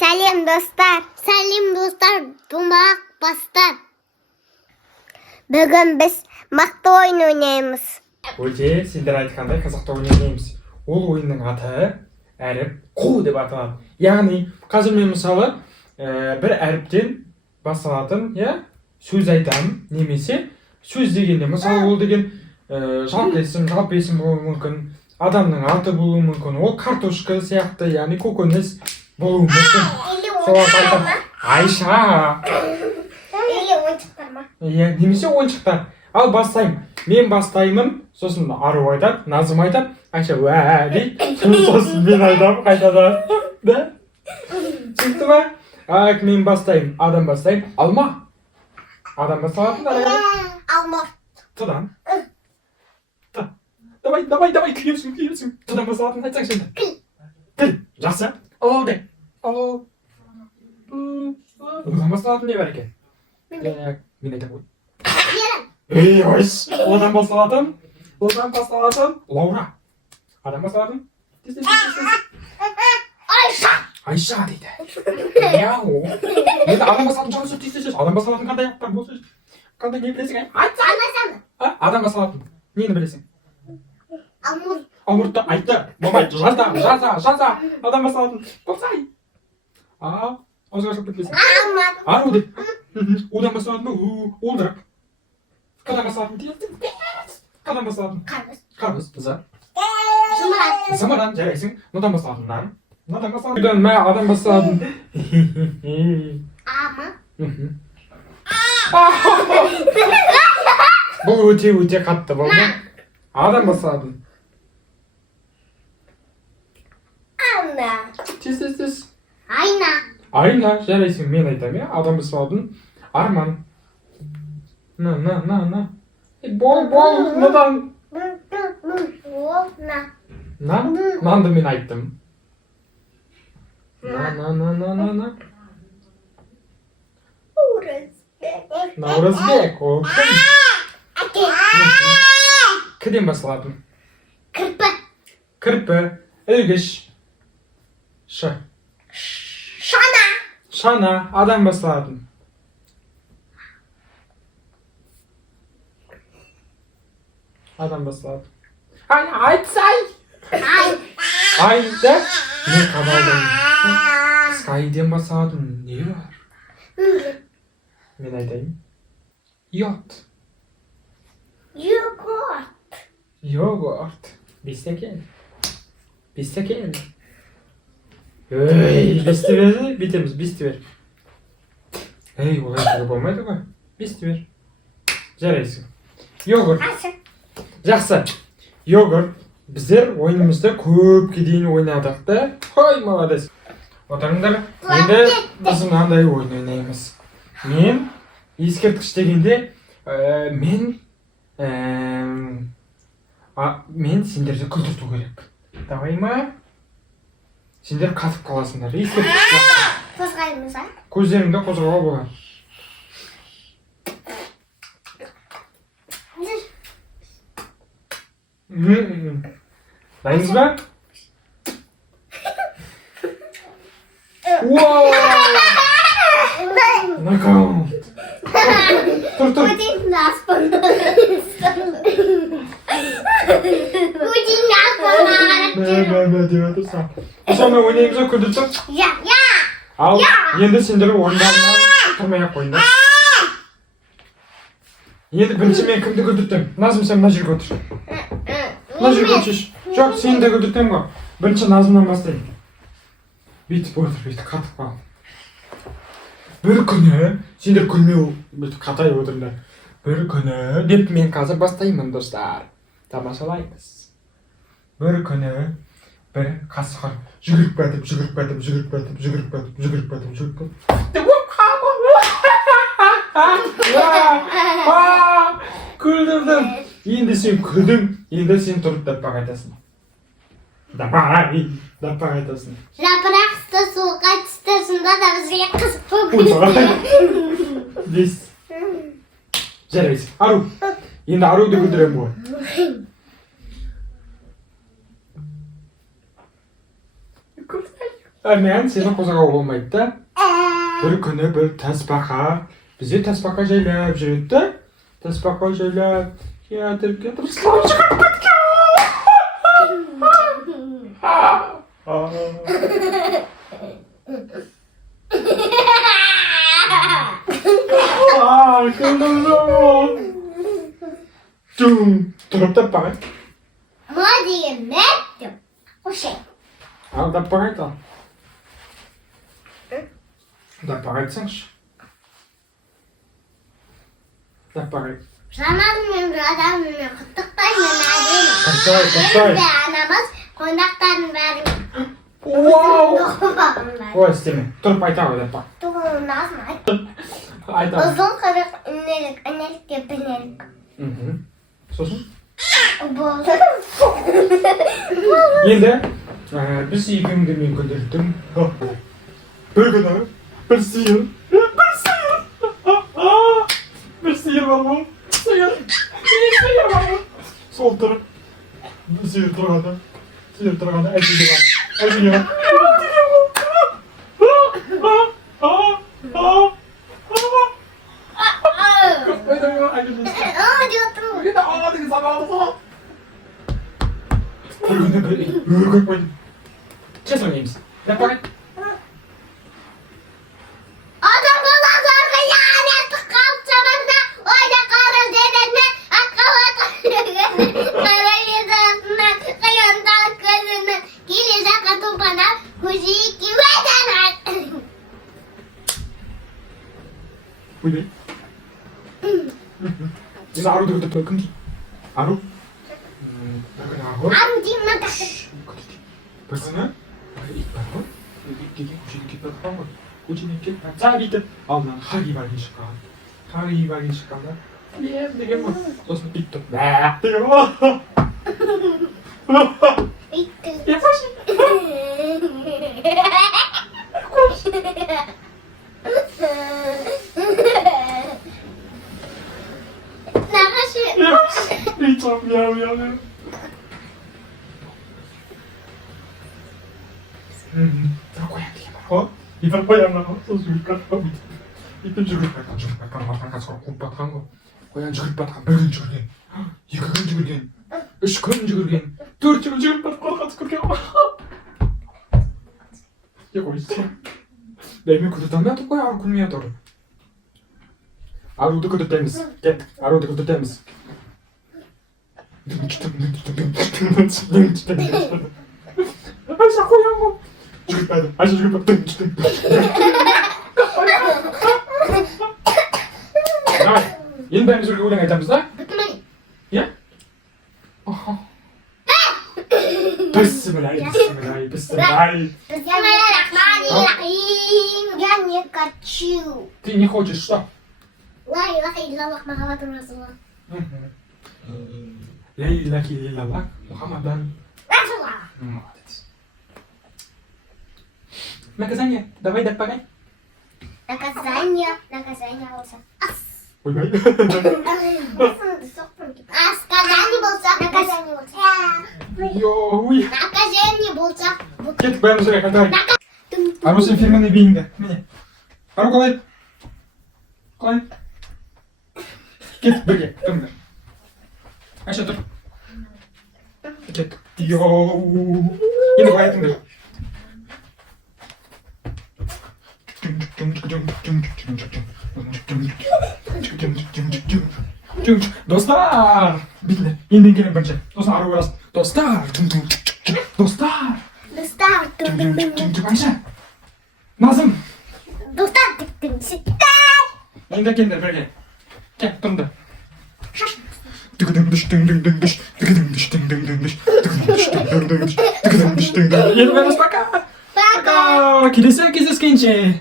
Сәлем достар, думақ бастар. Бүгін біз мақты ойын ойнаймыз. Өте, сендер айтқандай қазақта ойнаймыз. Ол ойынның аты әріп қу деп аталады. Яғни, қазір мен мысалы бір әріптен басталатын, сөз айтамын, немесе сөз дегенде, мысалы ол деген жалпы есім болуы мүмкін, адамның аты болуы мүмкін, ол картошка сияқты, яғни көкөніс болуы мүмкін. Соларды айтамын. Айша. Или ойыншықтар ма? Немесе ойыншықтар. Ал бастаймын. Мен бастаймын, сосын Ару айтады, Назым айтады, Айша уә дейді, сосын мен айтамын қайтадан. Да? Түсінікті ма? Мен бастаймын, адам бастаймын. Алма. Адам басталатын Алма. Тұдан. Давай, күйесің. Тұдан басталатын айтсаң сен. Тіл. Жақсы. Ол де. Одан басталатын не бар екен? Мен айтамын. Ойс. Одан басталатын. Лаура. Адам басталатын. Айша дейді. Енді адам басалатын жаңа сөз тез. Адам басалатын қандай аттар бұл сөз? Қандай не білесің? Айтсаң. Адам басалатын. Нені білесің? Амуртты айтты. Болмайды. Жаза. Адам басалатын. Болсай. Өзгершілік білесің. Ару деп. Одан басалатын ба? Олдырақ. Қадан басалатын дейсің? Қадан басалатын? Қарбыз. Бұза. Зымыран. Жарайсың. Нодан басалатыннан. Үйден адам бастадым. Ама? Бұл өте қатты болды. Адам бастадым. Ана. Тез. Айна. Жарайсың, мен айтам, адам бастадым. Арман. На. Бол, надан. Нанды мен айттым. На. Наурызбек, ол кім? Кіден басылатын? Кірпі. Ілгіш. Шана. Адам басылатын. Айтсай. Айтты. Мен қабалдым. Сайден басатын не бар? Мен айтайын. Йот. Йогурт. Бестекен. Бесті бер. Бетеміз, бесті бер. Олай жүре болмайды ғой. Бесті бер. Жарайсың. Йогурт. Жақсы. Йогурт. Біздер ойынымызды көпке дейін ойнадық та. Хой, молодец. Отырыңдар. Енді біз мынандай ойын ойнаймыз. Мен ескерткіш дегенде мен сендерді күлдірту керек. Давай ма? Сендер қатып қаласыңдар. Ескерткіш. Қозғаймыз, көздеріңді қозғауға болады. Дайынсыз ба? Уау! Нокаут! Тұр. Көтеңді аспанға деп отырсың. Осыны ойнаймыз ба, күлдірсің? Ал, енді сендер ойындарынан тұрмай-ақ қойыңдар. Енді бірінші мен кімді күлдіртем? Назым, сен мына жерге отыр. Мына жерге отыр. Жоқ, сені де күлдіртем ғой. Бірінші Назымнан бастайын. Бүйтіп отыр, бүйтіп қатып қал. Бір күні, сендер күлмеу, бүйтіп қатай отырыңдар. Бір күні, деп мен қазір бастаймын, достар. Тамашалаймыз. Бір күні, бір қасқыр жүгіріп кетіп. Күлдірдім. Енді сен күлдің, енді сен тұрып даппақ айтасың. Даппақ айтасың. Жапырақсты суға түсті, сонда да бізге қызық болып. Бес. Жарайсың. Ару. Енді Аруды күлдірем ғой. Мен сені қозғауға болмайды да. Бір күні бір тасбақа бізде тасбақа жайлап жүреді да. Тасбақа жайлап кетіп слайм шығарып кеткен. Тұрып таппаған. Ма деген мәттім. Қошай. Ал таппақ айт ал. Таппақ айтсаңшы. Таппақ айт. Жанармен адаммен құттықтаймын әдемі. Құттай. Анамыз қонақтардың бәрін. Вау! Ой, істеме. Тұрып айта ғой таппақ. Тұғылын азын айт. Айтамын. Ұзын қырық үнелік бінелік. Сосын? Болды. Енді біз екеуіңді мен күлдірдім. Бір күні бір сиыр. Bir sihir var mı? Sihir. Sihir var mı? Sol taraf. Sihir durağında. Sihir durağında. Ezgi var. Ezgi var. Честно не misin? Ne para? Buyur. Biz Aru'da gidip bakın. Aru? Bakın Aru. Aru diyeyim ben de. Basına. İlk bakın. İlk gidip kucağına gitmek var mı? Kucağına gitmek. Zaten Allah'ın harbi var geçip kaldı. Harbi var geçip kaldı. Niye? Ne gelmez? Dostum bitti. Ne? Ne gelmez? Bitti. Yavaş. Koş. Tamam ya. Koyalım ya. 이빨 고양아 소주가 하고 이빨 죽을 뻔 가서 곰밥한 고양 죽을 뻔한 별은 죽을게 이거는 죽을게 üç gün 죽을게 dört gün 죽을 뻔 korkatı kır게 ya koysun 내면 그렇다면 또 거야 굶이야 더 아루도 그렇다면서 get 아루도 그렇다면서 아이씨 고양아 죽을 뻔 아이씨 죽을 뻔 енді бәріміз бірге өлең айтамыз да? Иә? Бісмілләй. Я не хочу. Ты не хочешь что? لا إله إلا الله محمد رسول الله. لا إله إلا الله محمد رسول الله. Молодец. Наказание. Давай допомагай. Наказание болса. Ойбай. Наказание болса. Йоуй. Наказание болса. Кеттік бәріміз бірге қайтайық. Ару сен фирменный биіңді. Міне. Ару қалай? Қалай? Кеттік бірге. Тұрыңдар. Айша тұр. Кеттік. Йоу. Енді қалай айтыңдар. Достар! Білдіңдер. Енді келем бірінші. Сосын ару барасың. Достар! Достар! Айша! Назым! Енді келдер бірге. Кел, тұрыңдар. Енді бәріміз пока! Пока! Келесі кездескенше!